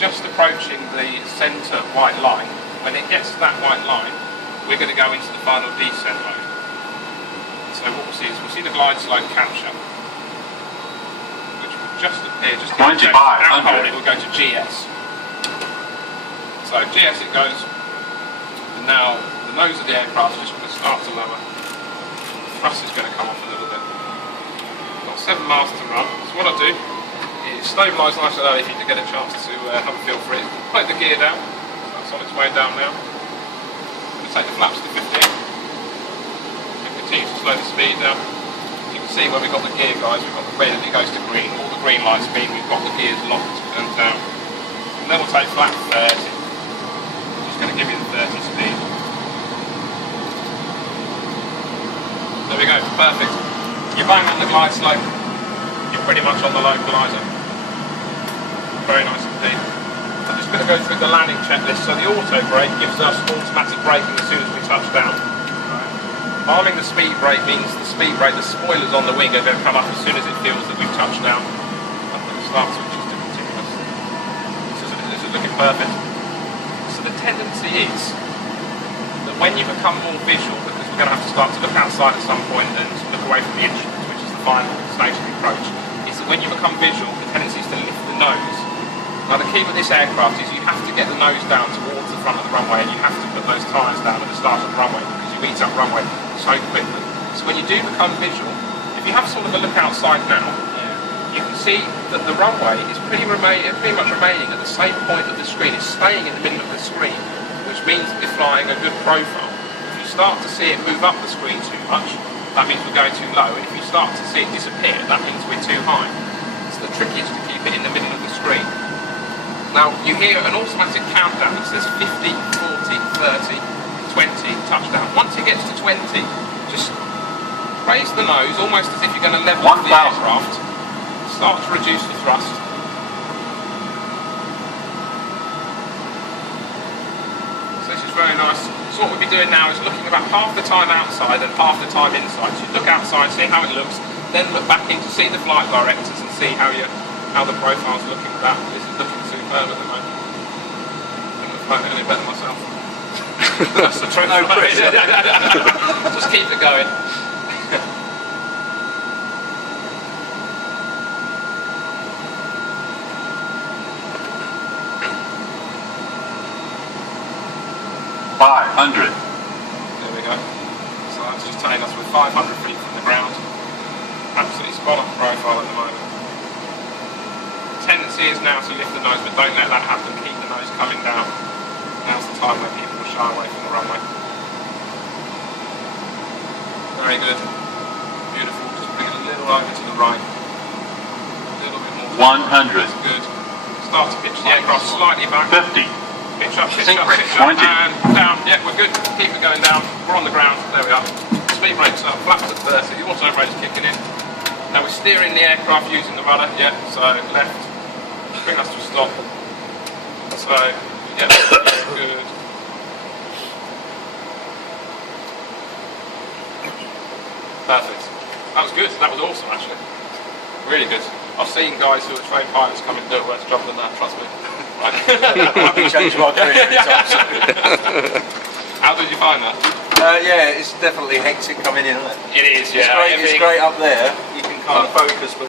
just approaching the centre white line. When it gets to that white line, we're going to go into the final descent mode. So what we'll see is we'll see the glide slope capture, which will just appear just here. Down it will go to GS. So GS it goes, and now the nose of the aircraft is just going to start to lower. The thrust is going to come off a little bit. Got 7 miles to run. So what I'll do is stabilise nice and early for you to get a chance to have a feel for it. Plate the gear down. So that's on its way down now. We'll take the flaps to 15. And continue to slow the speed down. As you can see when we've got the gear, guys, we've got the red and it goes to green. All the green lights mean we've got the gears locked and down. And then we'll take flap 30. Going to give you the 30 speed. There we go, perfect. You bang on the glide slope, you're pretty much on the localizer. Very nice indeed. I'm just going to go through the landing checklist. So the auto brake gives us automatic braking as soon as we touch down. Arming the speed brake means the speed brake, the spoilers on the wing are going to come up as soon as it feels that we've touched down. I'll put the start switches to continuous. This is looking perfect. The tendency is that when you become more visual, because we're going to have to start to look outside at some point and look away from the instruments, which is the final stationary approach, is that when you become visual, the tendency is to lift the nose. Now the key with this aircraft is you have to get the nose down towards the front of the runway, and you have to put those tyres down at the start of the runway because you eat up runway so quickly. So when you do become visual, if you have sort of a look outside now, you can see that the runway is pretty much remaining at the same point of the screen. It's staying in the middle of the screen, which means that we're flying a good profile. If you start to see it move up the screen too much, that means we're going too low. And if you start to see it disappear, that means we're too high. So the trick is to keep it in the middle of the screen. Now you hear an automatic countdown that says 50, 40, 30, 20, touchdown. Once it gets to 20, just raise the nose almost as if you're going to level off the aircraft. Start to reduce the thrust. So this is very nice. So what we'll be doing now is looking about half the time outside and half the time inside. So you look outside, see how it looks, then look back in to see the flight directors and see how the profile's looking at that. This is looking superb at the moment. I couldn't have flown it any better myself. That's the truth. No pressure. Just keep it going. There we go. So that's just taking us with 500 feet from the ground. Absolutely spot on profile at the moment. The tendency is now to lift the nose, but don't let that happen. Keep the nose coming down. Now's the time where people will shy away from the runway. Very good. Beautiful. Just bring it a little over to the right. A little bit more. 100. That's good. Start to pitch the aircraft slightly back. 50. Pitch up, and down. Yeah, we're good. Keep it going down. We're on the ground. There we are. Speed brakes up. Flaps at 30. The auto brake's kicking in. Now we're steering the aircraft using the rudder. Yeah, so left. Bring us to a stop. So, yeah, good. Perfect. That was good. That was awesome, actually. Really good. I've seen guys who are trained pilots come and do a worse job than that, trust me. Right. I've been changed my career many times. How did you find that? Yeah, it's definitely hectic coming in, isn't it? It is, yeah. It's great up there, you can kind of focus, but